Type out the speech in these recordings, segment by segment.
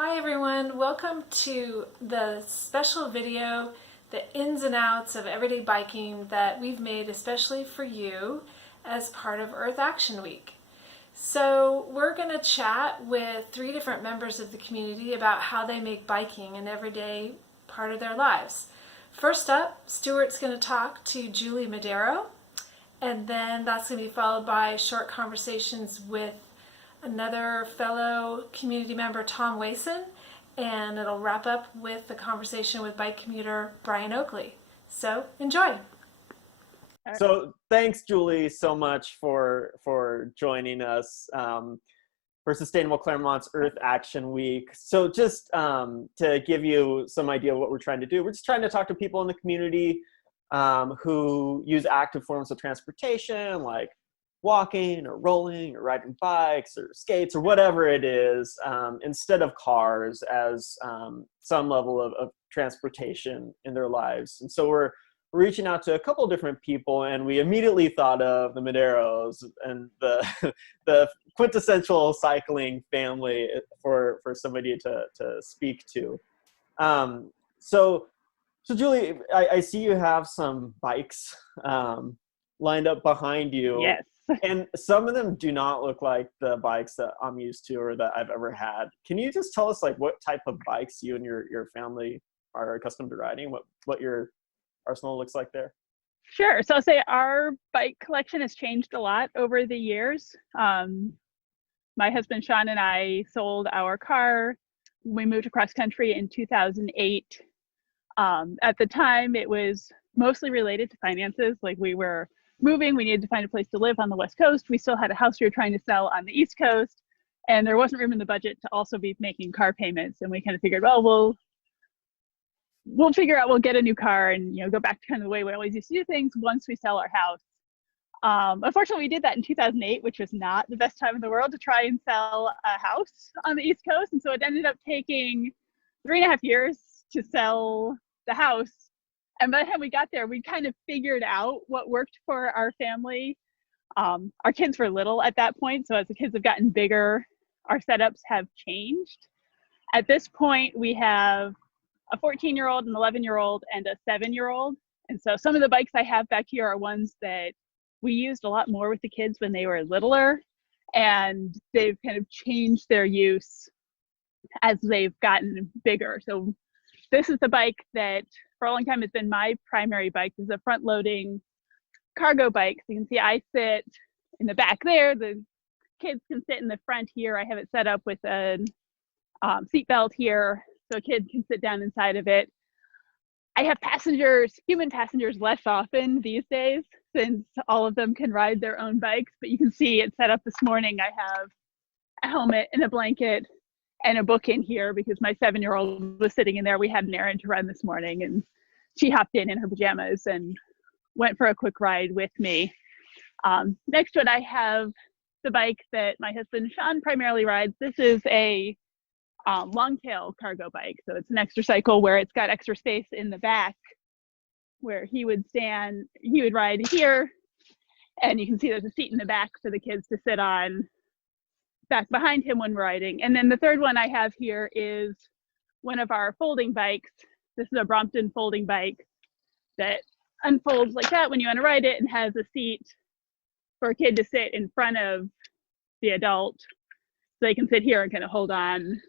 Hi everyone, welcome to the special video, the ins and outs of everyday biking that we've made especially for you as part of Earth Action Week. So we're going to chat with three different members of the community about how they make biking an everyday part of their lives. First up, Stuart's going to talk to Julie Madero, and then that's going to be followed by short conversations with another fellow community member, Tom Wason, and it'll wrap up with the conversation with bike commuter Brian Oakley. So enjoy. So thanks, Julie, so much for joining us for Sustainable Claremont's Earth Action Week. So just to give you some idea of what we're trying to do, we're just trying to talk to people in the community who use active forms of transportation like walking or rolling or riding bikes or skates or whatever it is, instead of cars as some level of transportation in their lives. And so we're reaching out to a couple of different people, and we immediately thought of the Maderos and the the quintessential cycling family for somebody to speak to. Um, so so Julie, I see you have some bikes lined up behind you, Yes. and some of them do not look like the bikes that I'm used to or that I've ever had. Can you just tell us like what type of bikes you and your family are accustomed to riding? What your arsenal looks like there? Sure. So I'll say our bike collection has changed a lot over the years. My husband Sean and I sold our car. We moved across country in 2008. At the time, it was mostly related to finances. Like we were moving, we needed to find a place to live on the West Coast. We still had a house we were trying to sell on the East Coast, and there wasn't room in the budget to also be making car payments. And we kind of figured, well, we'll figure out, we'll get a new car and go back to kind of the way we always used to do things once we sell our house. Unfortunately, we did that in 2008, which was not the best time in the world to try and sell a house on the East Coast. And so it ended up taking 3.5 years to sell the house. And by the time we got there, we kind of figured out what worked for our family. Our kids were little at that point. So as the kids have gotten bigger, our setups have changed. At this point, we have a 14-year-old, an 11-year-old, and a 7-year-old. And so some of the bikes I have back here are ones that we used a lot more with the kids when they were littler, and they've kind of changed their use as they've gotten bigger. So this is the bike that for a long time has been my primary bike. This is a front-loading cargo bike. So you can see I sit in the back there. The kids can sit in the front here. I have it set up with a seat belt here, so a kid can sit down inside of it. I have passengers, human passengers, less often these days since all of them can ride their own bikes, but you can see it's set up this morning. I have a helmet and a blanket and a book in here because my 7-year-old was sitting in there. We had an errand to run this morning, and she hopped in her pajamas and went for a quick ride with me. Next to it, I have the bike that my husband Sean primarily rides. This is a long tail cargo bike. So it's an extra cycle where it's got extra space in the back where he would ride here, and you can see there's a seat in the back for the kids to sit on back behind him when riding. And then the third one I have here is one of our folding bikes. This is a Brompton folding bike that unfolds like that when you want to ride it and has a seat for a kid to sit in front of the adult so they can sit here and kind of hold on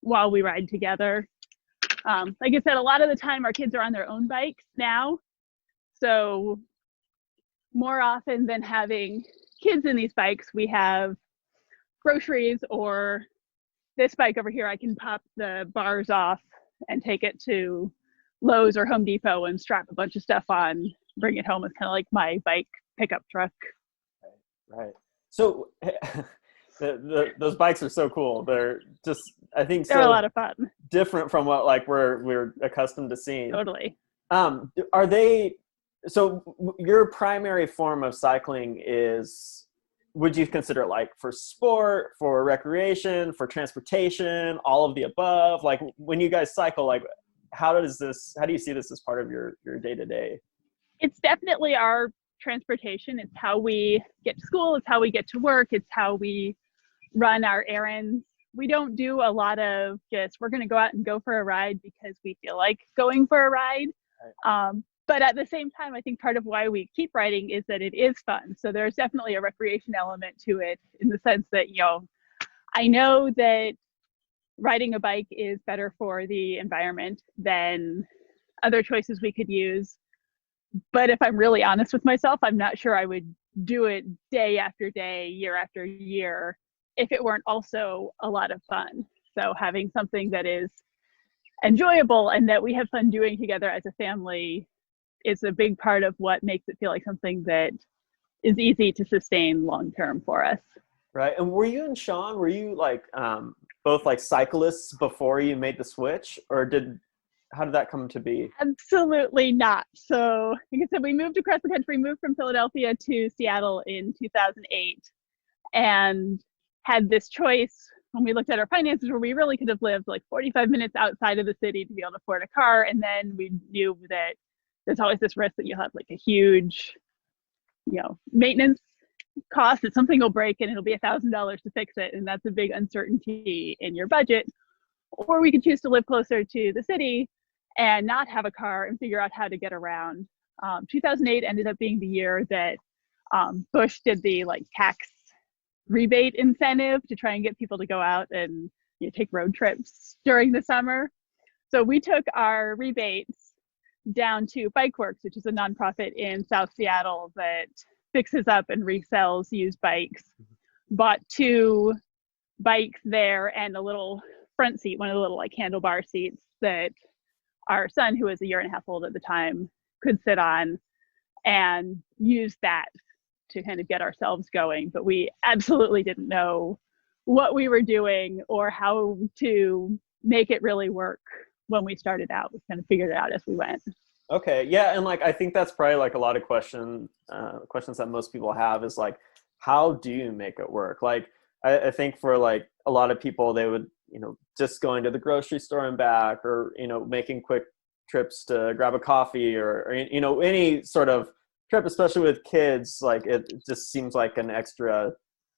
while we ride together. Like I said, a lot of the time our kids are on their own bikes now. So more often than having kids in these bikes, we have groceries, or this bike over here, I can pop the bars off and take it to Lowe's or Home Depot and strap a bunch of stuff on, bring it home. It's kind of like my bike pickup truck. Right. So those bikes are so cool. They're just, I think, They're a so lot of fun. different from what like we're accustomed to seeing. Totally. Are they, so your primary form of cycling is, would you consider it like for sport, for recreation, for transportation, all of the above? Like when you guys cycle, like how do you see this as part of your day-to-day? It's definitely our transportation. It's how we get to school. It's how we get to work. It's how we run our errands. we don't do a lot of just we're going to go out and go for a ride because we feel like going for a ride. But at the same time, I think part of why we keep riding is that it is fun. So there's definitely a recreation element to it in the sense that, I know that riding a bike is better for the environment than other choices we could use. But if I'm really honest with myself, I'm not sure I would do it day after day, year after year, if it weren't also a lot of fun. So having something that is enjoyable and that we have fun doing together as a family is a big part of what makes it feel like something that is easy to sustain long term for us. Right. And were you and Sean, were you like both like cyclists before you made the switch, or how did that come to be? Absolutely not. So like I said, we moved across the country, moved from Philadelphia to Seattle in 2008, and had this choice when we looked at our finances where we really could have lived like 45 minutes outside of the city to be able to afford a car. And then we knew that there's always this risk that you'll have like a huge, maintenance cost, that something will break and it'll be $1,000 to fix it. And that's a big uncertainty in your budget. Or we could choose to live closer to the city and not have a car and figure out how to get around. 2008 ended up being the year that Bush did the like tax rebate incentive to try and get people to go out and take road trips during the summer. So we took our rebates down to Bikeworks, which is a nonprofit in South Seattle that fixes up and resells used bikes. Bought 2 bikes there and a little front seat, one of the little like handlebar seats that our son, who was a year and a half old at the time, could sit on, and use that to kind of get ourselves going. But we absolutely didn't know what we were doing or how to make it really work when we started out. We kind of figured it out as we went. Okay. Yeah. And like, I think that's probably like a lot of questions that most people have is like, how do you make it work? Like, I think for like a lot of people, they would, just going to the grocery store and back, or, making quick trips to grab a coffee or any sort of trip, especially with kids, like it just seems like an extra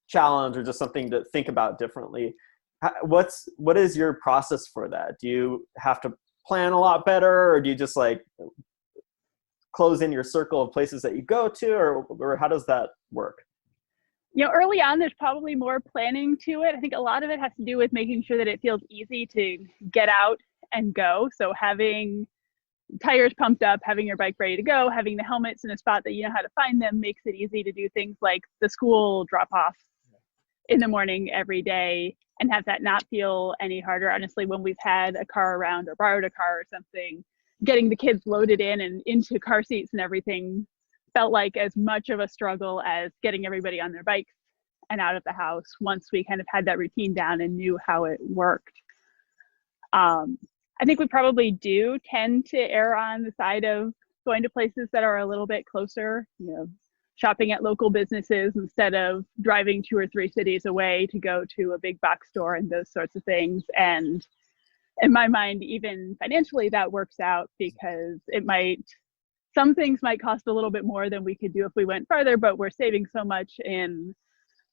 challenge or just something to think about differently. What is your process for that? Do you have to plan a lot better, or do you just like close in your circle of places that you go to, or how does that work? Early on, there's probably more planning to it. I think a lot of it has to do with making sure that it feels easy to get out and go. So having tires pumped up, having your bike ready to go, having the helmets in a spot that you know how to find them makes it easy to do things like the school drop off in the morning every day, and have that not feel any harder. Honestly, when we've had a car around or borrowed a car or something, getting the kids loaded in and into car seats and everything felt like as much of a struggle as getting everybody on their bikes and out of the house once we kind of had that routine down and knew how it worked. I think we probably do tend to err on the side of going to places that are a little bit closer, shopping at local businesses instead of driving 2 or 3 cities away to go to a big box store and those sorts of things. And in my mind, even financially, that works out because some things might cost a little bit more than we could do if we went farther, but we're saving so much in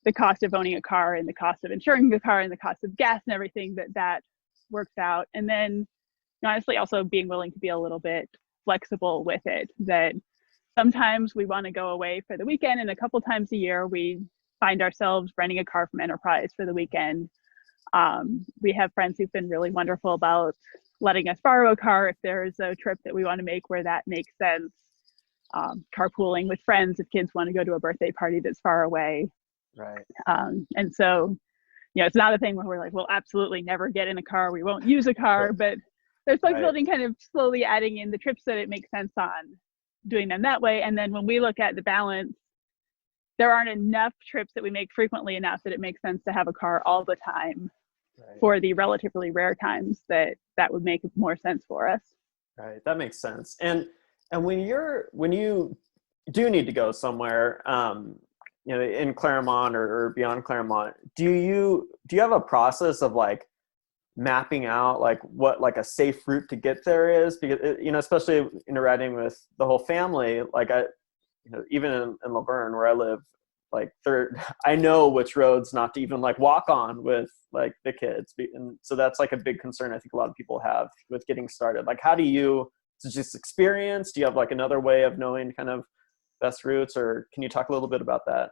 the cost of owning a car and the cost of insuring the car and the cost of gas and everything that works out. And then honestly, also being willing to be a little bit flexible with it, that sometimes we want to go away for the weekend, and a couple times a year we find ourselves renting a car from Enterprise for the weekend. We have friends who've been really wonderful about letting us borrow a car if there's a trip that we want to make where that makes sense. Carpooling with friends if kids want to go to a birthday party that's far away. Right. And so, it's not a thing where we're like, we'll absolutely never get in a car, we won't use a car, Right. but there's flexibility, Right. kind of slowly adding in the trips that it makes sense on, doing them that way. And then when we look at the balance, there aren't enough trips that we make frequently enough that it makes sense to have a car all the time. Right. For the relatively rare times that would make more sense for us. Right. That makes sense. And when you do need to go somewhere, in Claremont or beyond Claremont, do you have a process of like mapping out like what like a safe route to get there is? Because especially interacting with the whole family, like even in Laverne where I live, like I know which roads not to even like walk on with like the kids. And so that's like a big concern I think a lot of people have with getting started. Like, how do you, is it just experience? Do you have like another way of knowing kind of best routes, or can you talk a little bit about that?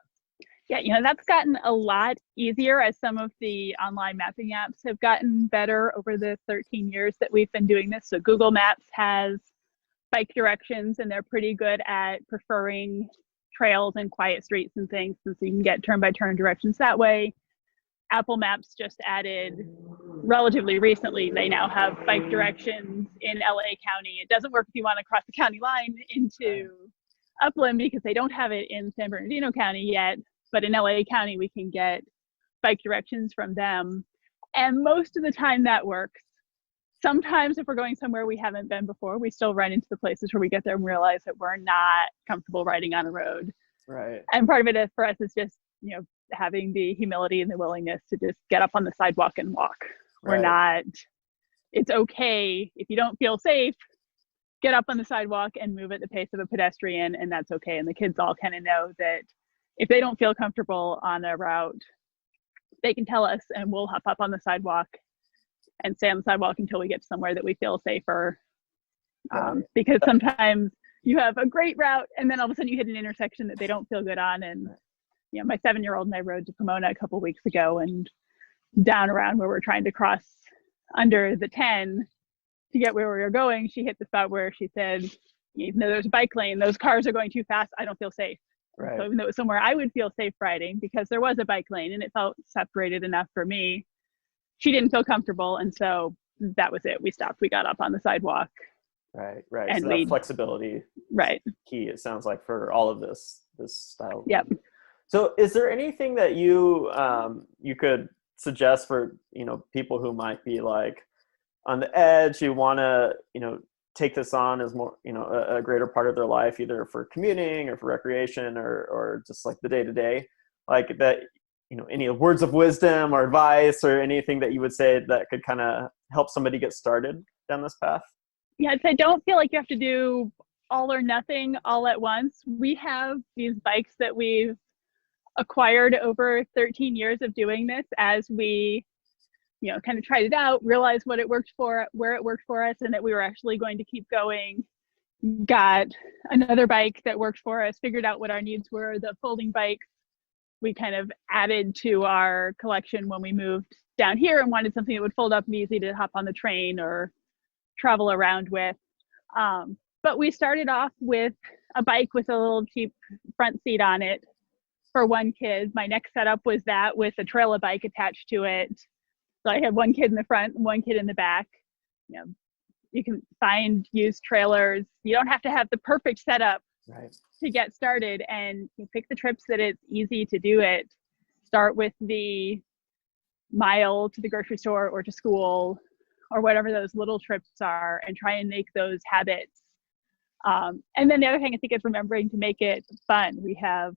Yeah, you know, that's gotten a lot easier as some of the online mapping apps have gotten better over the 13 years that we've been doing this. So Google Maps has bike directions, and they're pretty good at preferring trails and quiet streets and things, so you can get turn-by-turn directions that way. Apple Maps just added relatively recently, they now have bike directions in LA County. It doesn't work if you want to cross the county line into Upland because they don't have it in San Bernardino County yet, but in LA County we can get bike directions from them. And most of the time that works. Sometimes if we're going somewhere we haven't been before, we still run into the places where we get there and realize that we're not comfortable riding on a road. Right. And part of it is, for us, is just, you know, having the humility and the willingness to just get up on the sidewalk and walk. We're not, it's okay if you don't feel safe, get up on the sidewalk and move at the pace of a pedestrian, and that's okay. And the kids all kind of know that if they don't feel comfortable on a route, they can tell us and we'll hop up on the sidewalk and stay on the sidewalk until we get to somewhere that we feel safer. Because sometimes you have a great route and then all of a sudden you hit an intersection that they don't feel good on. And you know, my 7-year-old and I rode to Pomona a couple weeks ago, and down around where we're trying to cross under the 10 to get where we were going, she hit the spot where she said, even though there's a bike lane, those cars are going too fast, I don't feel safe. Right. So even though it was somewhere I would feel safe riding, because there was a bike lane and it felt separated enough for me, she didn't feel comfortable, and so that was it. We stopped, we got up on the sidewalk. Right. And So that flexibility key, it sounds like, for all of this style. Yep. So is there anything that you you could suggest for, you know, people who might be like on the edge, who want to, you know, take this on as more, you know, a greater part of their life, either for commuting or for recreation or just like the day-to-day, like that, you know, any words of wisdom or advice or anything that you would say that could kind of help somebody get started down this path? Yeah, I'd say don't feel like you have to do all or nothing all at once. We have these bikes that we've acquired over 13 years of doing this as we, you know, kind of tried it out, realized what it worked for, where it worked for us, and that we were actually going to keep going. Got another bike that worked for us, figured out what our needs were. The folding bikes we kind of added to our collection when we moved down here and wanted something that would fold up and be easy to hop on the train or travel around with. But we started off with a bike with a little cheap front seat on it for one kid. My next setup was that with a trailer bike attached to it. So I had one kid in the front, one kid in the back. You know, you can find used trailers. You don't have to have the perfect setup to get started, and you pick the trips that it's easy to do it. Start with the mile to the grocery store or to school or whatever those little trips are, and try and make those habits. And then the other thing I think is remembering to make it fun. We have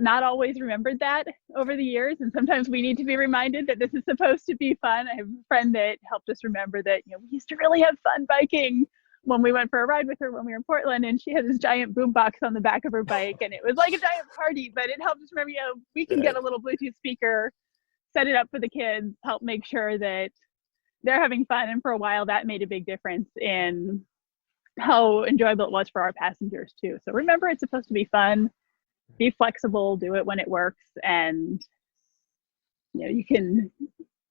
not always remembered that over the years, and sometimes we need to be reminded that this is supposed to be fun. I have a friend that helped us remember that, you know, we used to really have fun biking when we went for a ride with her when we were in Portland, and she had this giant boom box on the back of her bike, and it was like a giant party, but it helped us remember, you know, we can get a little Bluetooth speaker, set it up for the kids, help make sure that they're having fun. And for a while that made a big difference in how enjoyable it was for our passengers too. So remember, it's supposed to be fun, be flexible, do it when it works, and you know, you can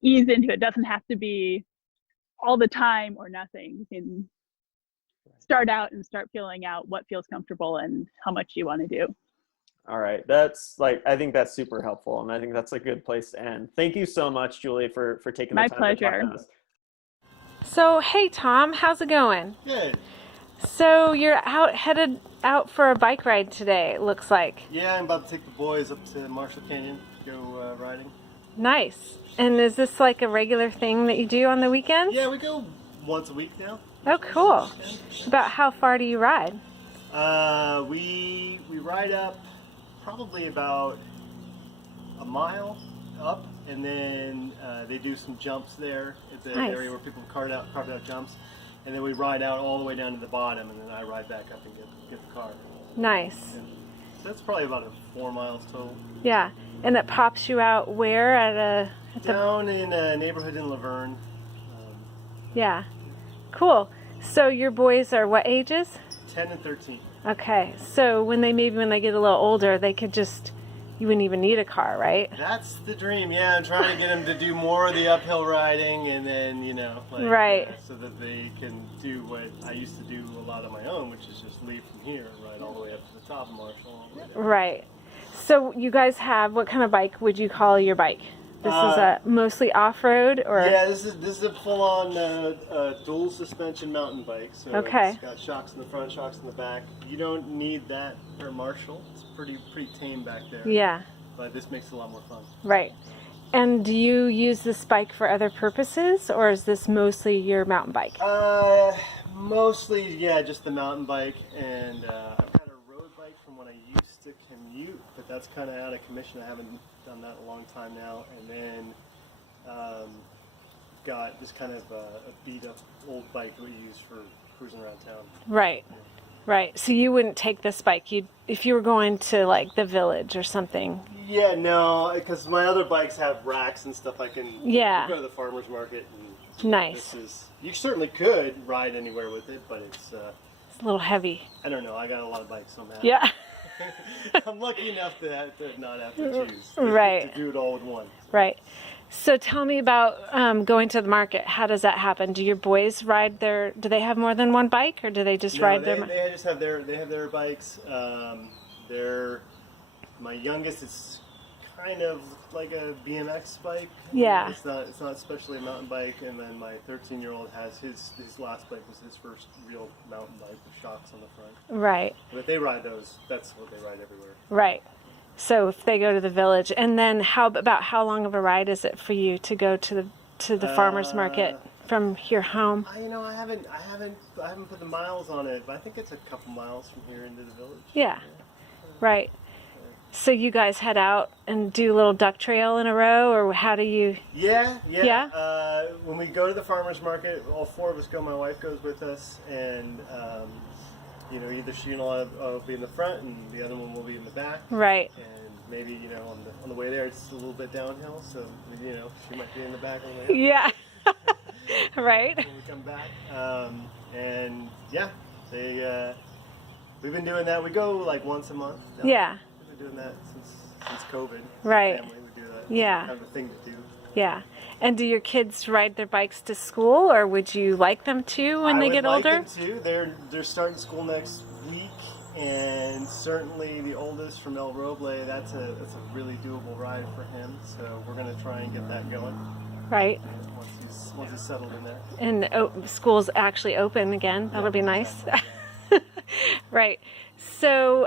ease into it. It doesn't have to be all the time or nothing. You can start out and start feeling out what feels comfortable and how much you want to do. All right. That's like, I think that's super helpful. And I think that's a good place to end. Thank you so much, Julie, for taking the time My pleasure. to talk to us. So, hey Tom, how's it going? Good. So you're headed out for a bike ride today, it looks like. Yeah, I'm about to take the boys up to Marshall Canyon to go riding. Nice. And is this like a regular thing that you do on the weekends? Yeah, we go once a week now. Oh, cool. About how far do you ride? We ride up probably about a mile up, and then they do some jumps there at the area where people carve out jumps, and then we ride out all the way down to the bottom, and then I ride back up and get the car. Nice. So that's probably about 4 miles total. Yeah. And it pops you out where at the Down in a neighborhood in Laverne. yeah. Cool. So your boys are what ages? 10 and 13. Okay. So when they get a little older, they could just you wouldn't even need a car, right? That's the dream. Yeah, I'm trying to get them to do more of the uphill riding, and then Right. so that they can do what I used to do a lot on my own, which is just leave from here, ride all the way up to the top of Marshall. All the way down. Right. So you guys have what kind of bike would you call your bike? This is a mostly off-road or Yeah, this is a full-on dual suspension mountain bike. So Okay. it's got shocks in the front, shocks in the back. You don't need that for Marshall. It's pretty tame back there. Yeah, But this makes it a lot more fun. right. And do you use this bike for other purposes or is this mostly your mountain bike? Mostly, yeah, just the mountain bike, and I've got a road bike from when I used to commute, but that's kind of out of commission. I haven't done that in a long time now. And then got just kind of a beat up old bike that we use for cruising around town. Right. Right. So you wouldn't take this bike if you were going to like the village or something. Yeah, no, because my other bikes have racks and stuff. I can Yeah. go to the farmer's market. And Nice. you certainly could ride anywhere with it, but it's It's a little heavy. I don't know. I got a lot of bikes, so I'm happy. Yeah. I'm lucky enough to not have to choose. Right. To do it all with one. Right. So tell me about going to the market. How does that happen? Do your boys ride do they have more than one bike or do they just ride their they just have their bikes. My youngest is kind of like a BMX bike. Yeah. It's not especially a mountain bike, and then my 13-year-old has his last bike was his first real mountain bike with shocks on the front. Right. But they ride those. That's what they ride everywhere. Right. So if they go to the village, and then how long of a ride is it for you to go to the farmers market from your home? I haven't put the miles on it, but I think it's a couple miles from here into the village. Yeah. Right. So you guys head out and do a little duck trail in a row, or how do you? Yeah. Yeah? When we go to the farmers market, all four of us go. My wife goes with us, and either she and I'll be in the front, and the other one will be in the back. Right. And maybe on the way there, it's a little bit downhill, so she might be in the back on the way up Yeah. Right. when we come back. And yeah, we've been doing that. We go like once a month. Yeah. We've been doing that since COVID. Right. Family, we do that. Yeah. Kind of a thing to do. Yeah. And do your kids ride their bikes to school, or would you like them to when they get older? I would like them to. They're starting school next week, and certainly the oldest from El Roble, that's a really doable ride for him. So we're going to try and get that going. Right. Once he's settled in there. And school's actually open again. That'll be nice. Exactly. Right. So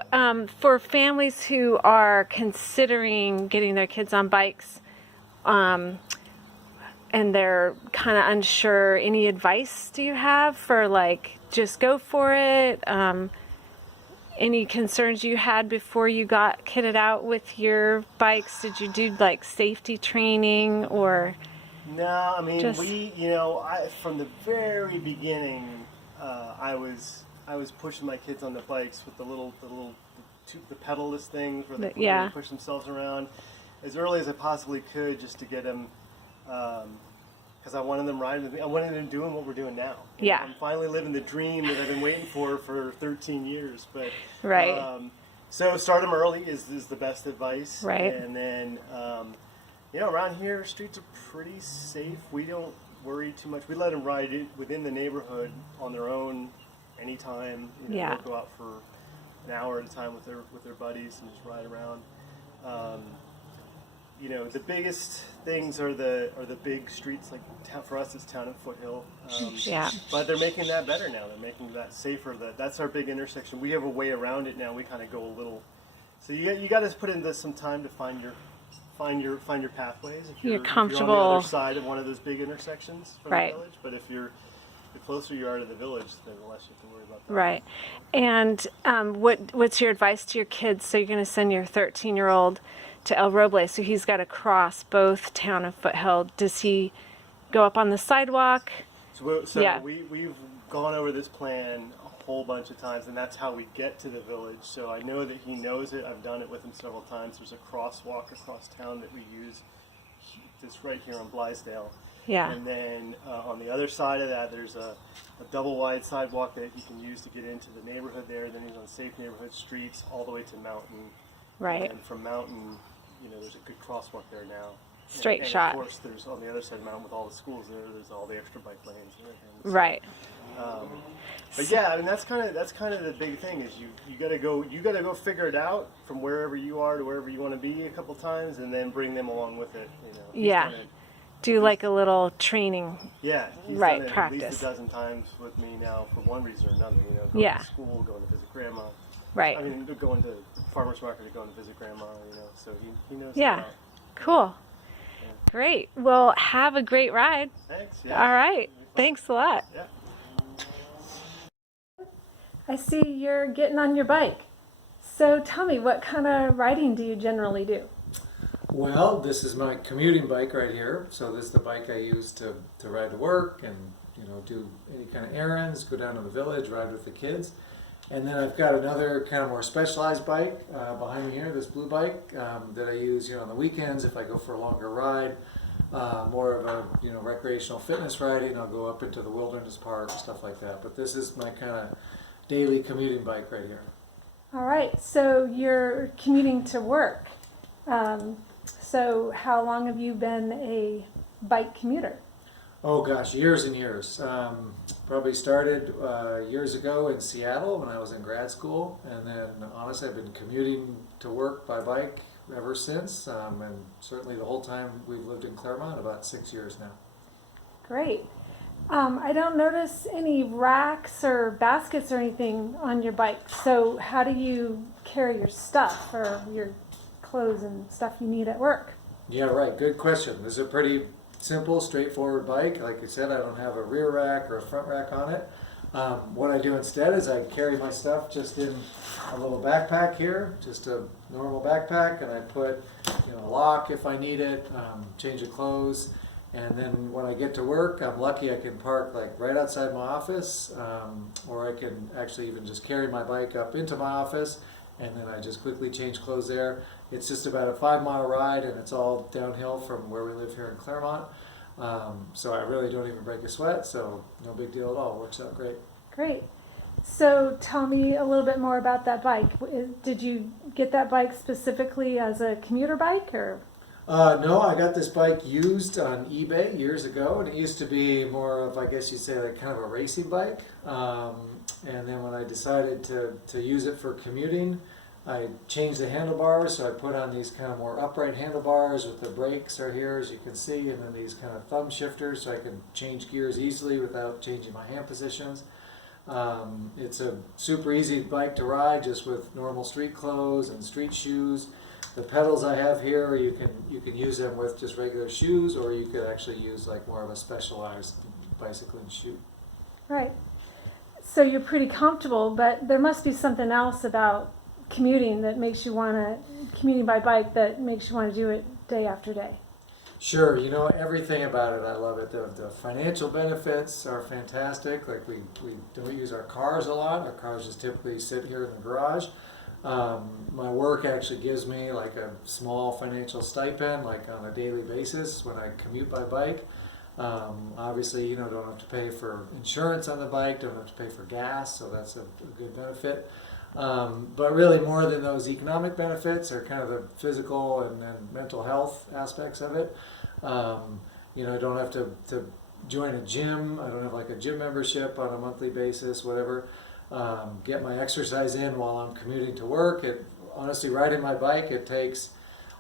for families who are considering getting their kids on bikes, and they're kind of unsure, any advice do you have for like just go for it? Any concerns you had before you got kitted out with your bikes? Did you do like safety training or? No, I mean Just- from the very beginning, I was pushing my kids on the bikes with the pedalless things where they Yeah. push themselves around as early as I possibly could, just to get them, because I wanted them riding with me. I wanted them doing what we're doing now. Yeah. I'm finally living the dream that I've been waiting for 13 years. But Right. so start them early is the best advice. Right. And then around here streets are pretty safe. We don't worry too much. We let them ride it within the neighborhood on their own anytime. Yeah. They'll go out for an hour at a time with their buddies and just ride around. The biggest things are the big streets, like for us it's Town and Foothill. Yeah. But they're making that better now. They're making that safer. That's our big intersection. We have a way around it now. We kind of go a little. So you got to put into some time to find your pathways. If You're If comfortable. you're on the other side of one of those big intersections for Right. the village. But if the closer you are to the village, then the less you have to worry about that. Right. And what's your advice to your kids? So you're going to send your 13-year-old to El Roble, so he's got to cross both Town and Foothill. Does he go up on the sidewalk? So Yeah. we've gone over this plan a whole bunch of times, and that's how we get to the village. So I know that he knows it. I've done it with him several times. There's a crosswalk across town that we use. It's right here on Blithedale. Yeah. And then on the other side of that, there's a double wide sidewalk that he can use to get into the neighborhood there. Then he's on safe neighborhood streets all the way to Mountain. Right. And from Mountain, there's a good crosswalk there now. Straight and shot. Of course, there's on the other side of Mountain with all the schools there. There's all the extra bike lanes and everything. So, Right. But yeah, I mean that's kind of the big thing is you gotta go figure it out from wherever you are to wherever you want to be a couple times, and then bring them along with it. He's Yeah. done it- Do like a little training. Yeah, he's Right, done it at practice. least a dozen times with me now for one reason or another. Going Yeah. to school, going to visit grandma. Right. I mean, going to farmers market, going to visit grandma. So he knows. Yeah. about it. Cool. Great. Well, have a great ride. Thanks. Yeah. All right. Thanks a lot. Yeah. I see you're getting on your bike. So tell me, what kind of riding do you generally do? Well, this is my commuting bike right here. So this is the bike I use to ride to work and do any kind of errands, go down to the village, ride with the kids. And then I've got another kind of more specialized bike behind me here, this blue bike that I use on the weekends if I go for a longer ride. More of a recreational fitness riding. I'll go up into the wilderness park, stuff like that. But this is my kind of daily commuting bike right here. All right. So you're commuting to work. So how long have you been a bike commuter? Oh gosh, years and years. Probably started years ago in Seattle when I was in grad school, and then honestly I've been commuting to work by bike ever since, and certainly the whole time we've lived in Claremont, about 6 years now. Great. I don't notice any racks or baskets or anything on your bike. So how do you carry your stuff or your clothes and stuff you need at work? Yeah, right. Good question. This is a pretty simple, straightforward bike. Like I said, I don't have a rear rack or a front rack on it. What I do instead is I carry my stuff just in a little backpack here, just a normal backpack, and I put a lock if I need it, change of clothes, and then when I get to work, I'm lucky I can park like right outside my office, or I can actually even just carry my bike up into my office, and then I just quickly change clothes there. It's just about a 5-mile ride, and it's all downhill from where we live here in Claremont. So I really don't even break a sweat, so no big deal at all. Works out great. Great. So tell me a little bit more about that bike. Did you get that bike specifically as a commuter bike or? No, I got this bike used on eBay years ago, and it used to be more of, I guess you'd say, like kind of a racing bike. And then when I decided to use it for commuting, I changed the handlebars, so I put on these kind of more upright handlebars with the brakes are here, as you can see, and then these kind of thumb shifters so I can change gears easily without changing my hand positions. It's a super easy bike to ride just with normal street clothes and street shoes. The pedals I have here, you can use them with just regular shoes, or you could actually use like more of a specialized bicycling shoe. Right. So you're pretty comfortable, but there must be something else about commuting that makes you want to, commuting by bike that makes you want to do it day after day. Sure, everything about it, I love it. The financial benefits are fantastic. Like we don't use our cars a lot. Our cars just typically sit here in the garage. My work actually gives me like a small financial stipend, like on a daily basis when I commute by bike. Obviously, don't have to pay for insurance on the bike, don't have to pay for gas, so that's a good benefit. But really more than those economic benefits are kind of the physical and mental health aspects of it. I don't have to join a gym. I don't have like a gym membership on a monthly basis, whatever. Get my exercise in while I'm commuting to work. Honestly, riding my bike, it takes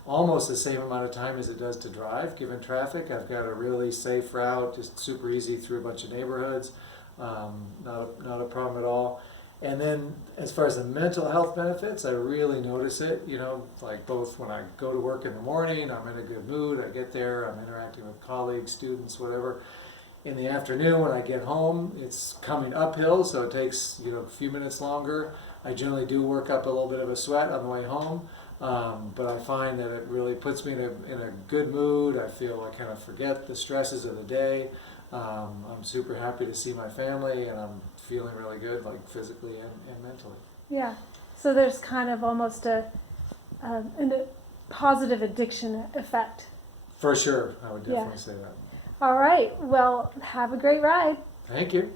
almost the same amount of time as it does to drive, given traffic. I've got a really safe route, just super easy through a bunch of neighborhoods. Not a problem at all. And then as far as the mental health benefits, I really notice it, like both when I go to work in the morning, I'm in a good mood, I get there, I'm interacting with colleagues, students, whatever. In the afternoon when I get home, it's coming uphill, so it takes a few minutes longer. I generally do work up a little bit of a sweat on the way home, but I find that it really puts me in a good mood. I feel I kind of forget the stresses of the day. I'm super happy to see my family, and I'm feeling really good, like physically and mentally. Yeah. So there's kind of almost a positive addiction effect. For sure, I would Yeah. definitely say that. All right. Well, have a great ride. Thank you.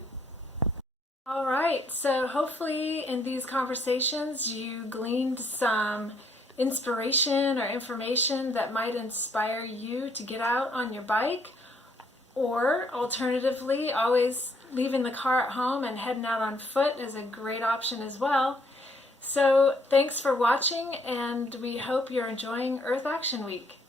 All right. So hopefully in these conversations you gleaned some inspiration or information that might inspire you to get out on your bike, or alternatively, always leaving the car at home and heading out on foot is a great option as well. So thanks for watching, and we hope you're enjoying Earth Action Week.